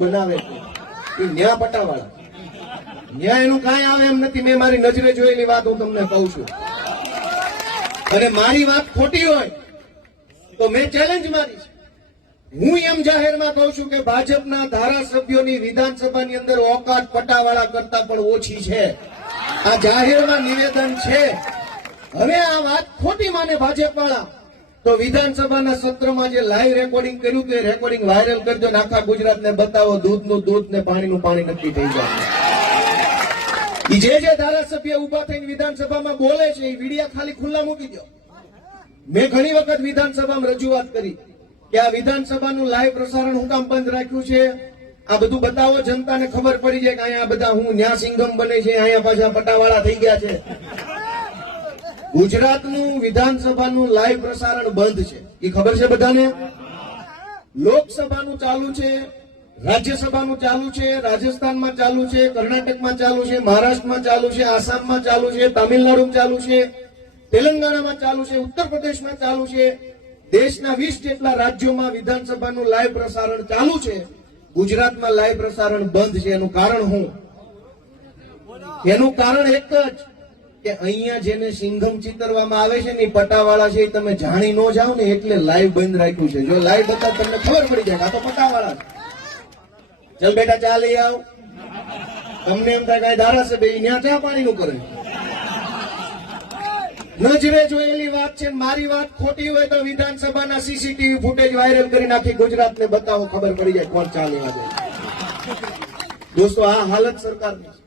બનાવે એ ન્યા પટાવાળા ન્યા એનું કાંઈ આવે એમ નથી. મેં મારી નજરે જોયેલી વાત હું તમને કહું છું, અને મારી વાત ખોટી હોય તો મેં ચેલેન્જ મારી છે. હું એમ જાહેરમાં કહું છું કે ભાજપના ધારાસભ્યોની વિધાનસભાની અંદર ઓકાત પટાવાળા કરતા પણ ઓછી છે. આ જાહેરમાં નિવેદન છે. હવે આ વાત ખોટી માને ભાજપ વાળા તો વિધાનસભાના સત્રમાં જે લાઈવ રેકોર્ડિંગ કર્યું તે રેકોર્ડિંગ વાયરલ કરજો ને આખા ગુજરાતને બતાવો. દૂધનું દૂધ ને પાણીનું પાણી નક્કી થઈ જાય. જે ધારાસભ્ય ઉભા થઈને વિધાનસભામાં બોલે છે એ વિડિયા ખાલી ખુલ્લા મૂકી દો. મેં ઘણી વખત વિધાનસભામાં રજૂઆત કરી કે આ વિધાનસભાનું લાઈવ પ્રસારણ હું કામ બંધ રાખ્યું છે. આ બધું બતાવો, જનતાને ખબર પડી જાય કે અહીંયા બધા હું ન્યા સિંગમ બને છે, અહીંયા પાછા પટાવાળા થઈ ગયા છે. ગુજરાતનું વિધાનસભાનું લાઈવ પ્રસારણ બંધ છે એ ખબર છે બધાને. લોકસભાનું ચાલુ છે, રાજ્યસભાનું ચાલુ છે, રાજસ્થાનમાં ચાલુ છે, કર્ણાટકમાં ચાલુ છે, મહારાષ્ટ્રમાં ચાલુ છે, આસામમાં ચાલુ છે, તામિલનાડુમાં ચાલુ છે, તેલંગાણામાં ચાલુ છે, ઉત્તર પ્રદેશમાં ચાલુ છે. દેશના 20 જેટલા રાજ્યોમાં વિધાનસભાનું લાઈવ પ્રસારણ ચાલુ છે. ગુજરાતમાં લાઈવ પ્રસારણ બંધ છે. એનું કારણ શું? એનું કારણ એક જ કે અહીંયા જેને સિંઘમ ચિતરવામાં આવે છે ને એ પટાવાળા છે. તમે જાણી ન જાઓ ને એટલે લાઈવ બંધ રાખ્યું છે. જો લાઈવ બતા તમને ખબર પડી જાય આ તો પટાવાળા છે. ચલ બેટા ચા લઈ આવ. તમને એમ થાય કઈ ધારાસભ્ય ત્યાં ચા પાણીનું કરે. નજરે જોયેલી વાત છે. મારી વાત ખોટી હોય તો વિધાનસભાના સીસીટીવી ફૂટેજ વાયરલ કરી નાખી ગુજરાતને બતાવો, ખબર પડી જાય કોણ ચા લેવા જાય. દોસ્તો આ હાલત સરકારની છે.